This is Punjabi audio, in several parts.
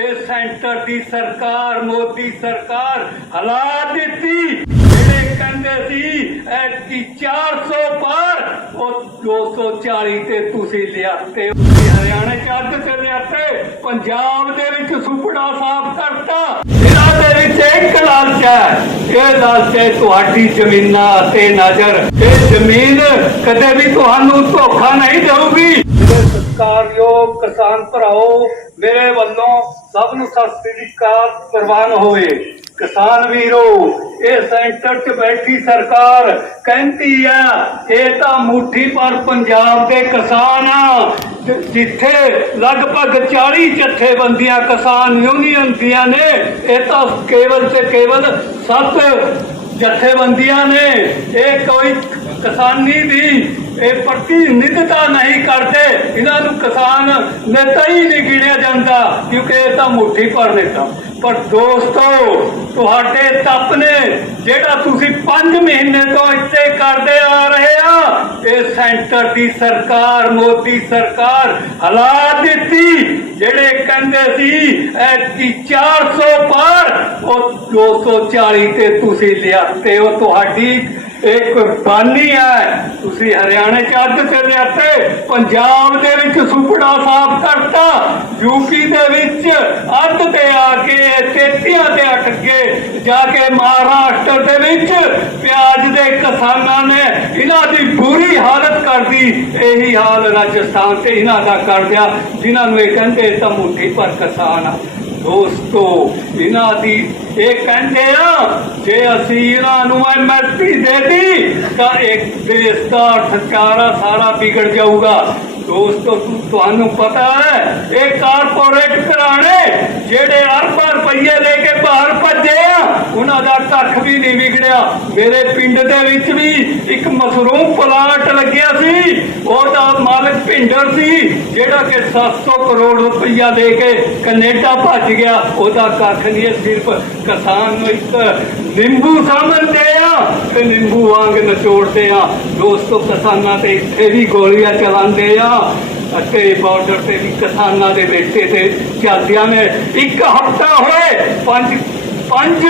ਇਹ ਸੈਂਟਰ ਦੀ ਸਰਕਾਰ, ਮੋਦੀ ਸਰਕਾਰ ਹਾਲਾਤ ਦਿੱਤੀ। ਜਿਹੜੇ ਕਹਿੰਦੇ ਸੀ, ਐਤਕੀ 400 ਪਰ, ਉਹ 240 ਤੇ ਤੁਸੀਂ ਲਿਆਤੇ। ਹਰਿਆਣਾ ਚ ਅੱਧ ਤੇ ਲਿਆਤੇ, ਪੰਜਾਬ ਦੇ ਵਿੱਚ ਸੁਪੜਾ ਸਾਫ਼ ਕਰਤਾ। ਇਹਨਾਂ ਦੇ ਵਿੱਚ ਇੱਕ ਲਾਲਚ ਹੈ। ਇਹ ਲਾਲਚ ਹੈ ਤੁਹਾਡੀ ਜ਼ਮੀਨਾਂ ਅਤੇ ਨਜ਼ਰ। ਇਹ ਜ਼ਮੀਨ ਕਦੇ ਵੀ ਤੁਹਾਨੂੰ ਧੋਖਾ ਨਹੀਂ ਦੇਊਗੀ। ਸਤਿਕਾਰਯੋਗ ਕਿਸਾਨ ਭਰਾਓ, ਮੇਰੇ ਵੱਲੋਂ ਸਭ ਨੂੰ ਸਤਿ ਸ੍ਰੀ ਅਕਾਲ, ਪ੍ਰਵਾਨ ਹੋਵੇ। ਕਿਸਾਨ ਵੀਰੋ, ਇਹ ਸੈਂਟਰ 'ਚ ਬੈਠੀ ਸਰਕਾਰ ਕਹਿੰਦੀ ਆ, ਇਹ ਤਾਂ ਮੁੱਠੀ ਪਰ ਪੰਜਾਬ ਦੇ ਕਿਸਾਨ ਆ। ਜ- ਜਿੱਥੇ ਲਗਭਗ 40 ਜਥੇਬੰਦੀਆਂ ਕਿਸਾਨ ਯੂਨੀਅਨ ਦੀਆਂ ਨੇ, ਇਹ ਤਾਂ ਕੇਵਲ ਤੇ ਕੇਵਲ ਸੱਤ ਜਥੇਬੰਦੀਆਂ ਨੇ ਇਹ ਕੋਈ ਕਿਸਾਨੀ ਦੀ ਇਹ ਪ੍ਰਤੀਨਿਧਤਾ ਨਹੀਂ ਕਰਦੇ। ਇਹਨਾਂ ਨੂੰ ਕਿਸਾਨ ਨੇਤਾ ਹੀ ਨਹੀਂ ਗਿਣਿਆ ਜਾਂਦਾ, ਕਿਉਂਕਿ ਇਹ ਤਾਂ ਮੁੱਠੀ ਭਰ ਨੇਤਾ ਪਰ ਦੋਸਤੋ, ਤੁਹਾਡੇ ਤਪ ਨੇ ਜਿਹੜਾ ਤੁਸੀਂ 5 ਮਹੀਨੇ ਤੋਂ ਇੱਥੇ ਕਰਦੇ ਆ ਰਹੇ ਆ, ਇਹ ਸੈਂਟਰ ਦੀ ਸਰਕਾਰ, ਮੋਦੀ ਸਰਕਾਰ ਹਾਲਾਤ ਦਿੱਤੀ, ਜਿਹੜੇ ਕਹਿੰਦੇ ਸੀ, ਐਤਕੀ 400 ਪਰ, ਉਹ 240 ਤੇ ਤੁਸੀਂ ਲਿਆਤੇ ਉਹ ਤੁਹਾਡੀ ਇਹ ਕੁਰਬਾਨੀ ਹੈ। ਤੁਸੀਂ ਹਰਿਆਣੇ ਚ ਅੱਧ ਤੇ ਲਿਆਤੇ ਪੰਜਾਬ ਦੇ ਵਿੱਚ ਸੁਪੜਾ ਸਾਫ਼ ਕਰਤਾ ਯੂਪੀ ਦੇ ਵਿੱਚ ਅੱਧ ਤੇ ਆ ਕੇ ਤੇਤੀਆਂ ਤੇ ਅਟਕ ਜਾ ਕੇ ਮਹਾਰਾਸ਼ਟਰ ਦੇ ਵਿੱਚ ਪਿਆਜ਼ ਦੇ ਕਿਸਾਨਾਂ ਨੇ ਇਹਨਾਂ ਦੀ ਬੁਰੀ ਹਾਲਤ ਕਰਦੀ ਇਹੀ ਹਾਲ ਰਾਜਸਥਾਨ ਤੇ ਇਹਨਾਂ ਦਾ ਕਰ ਦਿਆ। ਜਿਨ੍ਹਾਂ ਨੂੰ ਇਹ ਕਹਿੰਦੇ ਤਾਂ ਮੁੱਠੀ ਪਰ ਕਿਸਾਨ ਆ। ਦੋਸਤੋ, ਇਹਨਾਂ ਦੀ ਇਹ ਕਹਿੰਦੇ ਆ ਜੇ ਅਸੀਂ ਇਹਨਾਂ ਨੂੰ ਐਮਐਸਪੀ ਦੇਤੀ ਤਾਂ ਇੱਕ ਦੇਸ਼ ਦਾ ਠਕਾਰਾ ਸਾਰਾ ਵਿਗੜ ਜਾਊਗਾ। ਦੋਸਤੋ ਤੁਹਾਨੂੰ ਪਤਾ ਹੈ, ਇਹ ਕਾਰਪੋਰੇਟ ਘਰਾਣੇ ਜਿਹੜੇ ਅਰਬਾਂ ਰੁਪਈਏ ਲੈ ਕੇ ਬਾਹਰ ਭੱਜੇ ਆ, ਉਹਨਾਂ ਦਾ ਕੱਖ ਵੀ ਨਹੀਂ ਵਿਗੜਿਆ। ਮੇਰੇ ਪਿੰਡ ਦੇ ਵਿੱਚ ਵੀ ਇੱਕ ਮਸ਼ਰੂਮ ਪਲਾਟ ਲੱਗਿਆ ਸੀ। ਉਹਦਾ ਮਾਲਕ ਭਿੰਡਰ ਸੀ, ਜਿਹੜਾ ਕਿ 700 ਕਰੋੜ ਰੁਪਈਆ ਦੇ ਕੇ ਕੈਨੇਡਾ ਭੱਜ ਗਿਆ। ਉਹਦਾ ਕੱਖ ਨਹੀਂ ਸਿਰਫ ਕਿਸਾਨ ਨੂੰ ਇੱਕ ਨਿੰਬੂ ਸਮਝਦੇ ਆ ਤੇ ਨਿੰਬੂ ਵਾਂਗ ਨਚੋੜਦੇ ਆ। ਦੋਸਤੋ, ਕਿਸਾਨਾਂ ਤੇ ਇੱਥੇ ਵੀ ਗੋਲੀਆਂ ਚਲਾਉਂਦੇ ਆ ਅਤੇ ਬਾਰਡਰ ਤੇ ਵੀ ਕਿਸਾਨਾਂ ਦੇ ਬੇਟੇ ਤੇ ਚੱਲਦਿਆਂ ਨੇ ਇੱਕ ਹਫ਼ਤਾ ਹੋਏ, ਪੰਜ ਪੰਜ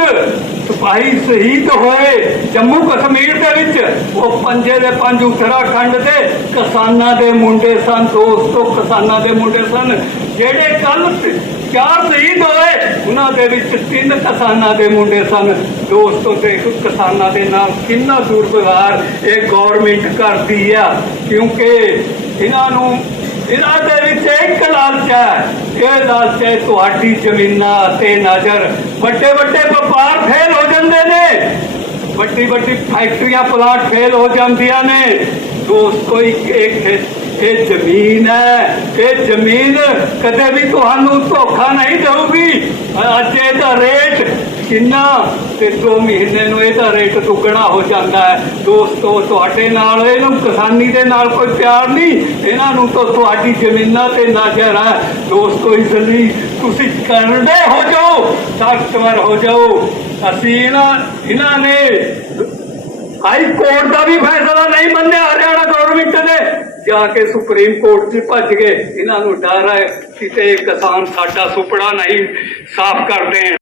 ਸਿਪਾਹੀ ਸ਼ਹੀਦ ਹੋਏ ਜੰਮੂ ਕਸ਼ਮੀਰ ਦੇ ਵਿੱਚ। ਉਹ ਪੰਜੇ ਦੇ ਪੰਜ ਉਤਰਾਖੰਡ ਦੇ ਕਿਸਾਨਾਂ ਦੇ ਮੁੰਡੇ ਸਨ, ਦੋਸਤੋ ਕਿਸਾਨਾਂ ਦੇ ਮੁੰਡੇ ਸਨ। ਜਿਹੜੇ ਕੱਲ ਚਾਰ ਸ਼ਹੀਦ ਹੋਏ, ਉਹਨਾਂ ਦੇ ਵਿੱਚ ਤਿੰਨ ਕਿਸਾਨਾਂ ਦੇ ਮੁੰਡੇ ਸਨ। ਦੋਸਤੋ ਦੇਖੋ ਕਿਸਾਨਾਂ ਦੇ ਨਾਲ ਕਿੰਨਾ ਦੂਰ ਦੁਰਵਿਵਹਾਰ ਇਹ ਗਵਰਨਮੈਂਟ ਕਰਦੀ ਆ। ਕਿਉਂਕਿ ਇਹਨਾਂ ਨੂੰ, ਇਹਨਾਂ ਦੇ ਵਿੱਚ ਇੱਕ ਇਹ ਲਾਲਚ ਤੁਹਾਡੀ ਜ਼ਮੀਨਾਂ ਅਤੇ ਨਜ਼ਰ। ਵੱਡੇ ਵੱਡੇ ਵਪਾਰ ਫੇਲ ਹੋ ਜਾਂਦੇ ਨੇ। ਵੱਡੀ ਵੱਡੀ ਫੈਕਟਰੀਆਂ, ਪਲਾਟ ਫੇਲ ਹੋ ਜਾਂਦੀਆਂ ਨੇ। ਦੋਸਤੋ, ਇੱਕ ਇੱਕ ਇਹ ਜ਼ਮੀਨ ਹੈ ਇਹ ਜ਼ਮੀਨ ਕਦੇ ਵੀ ਤੁਹਾਨੂੰ ਧੋਖਾ ਨਹੀਂ ਦੇਊਗੀ। ਅੱਜ ਇਹਦਾ ਰੇਟ ਕਿੰਨਾ? ਤੇ 2 ਮਹੀਨੇ ਨੂੰ ਇਹਦਾ ਰੇਟ ਦੁੱਗਣਾ ਹੋ ਜਾਂਦਾ ਹੈ। ਦੋਸਤੋ, ਤੁਹਾਡੇ ਨਾਲ, ਇਹਨੂੰ ਕਿਸਾਨੀ ਦੇ ਨਾਲ ਕੋਈ ਪਿਆਰ ਨਹੀਂ। ਇਹਨਾਂ ਨੂੰ ਤਾਂ ਤੁਹਾਡੀ ਜ਼ਮੀਨਾਂ ਤੇ ਨਜ਼ਰ ਹੈ। ਦੋਸਤੋ, ਇਸ ਲਈ ਤੁਸੀਂ ਕਰੜੇ ਹੋ ਜਾਓ ਤਾਕਤਵਰ ਹੋ ਜਾਓ। ਅਸੀਂ ਇਹਨਾਂ ਇਹਨਾਂ ਨੇ ਹਾਈ ਕੋਰਟ ਦਾ ਵੀ ਫੈਸਲਾ ਨਹੀਂ ਮੰਨਿਆ, ਹਰਿਆਣਾ ਗਵਰਨਮੈਂਟ ਨੇ ਜਾ ਕੇ ਸੁਪਰੀਮ ਕੋਰਟ 'ਚ ਭੱਜ ਗਏ। ਇਹਨਾਂ ਨੂੰ ਡਰ ਹੈ ਕਿਤੇ ਕਿਸਾਨ ਸਾਡਾ ਸੁਪੜਾ ਨਹੀਂ ਸਾਫ਼ ਕਰਦੇ।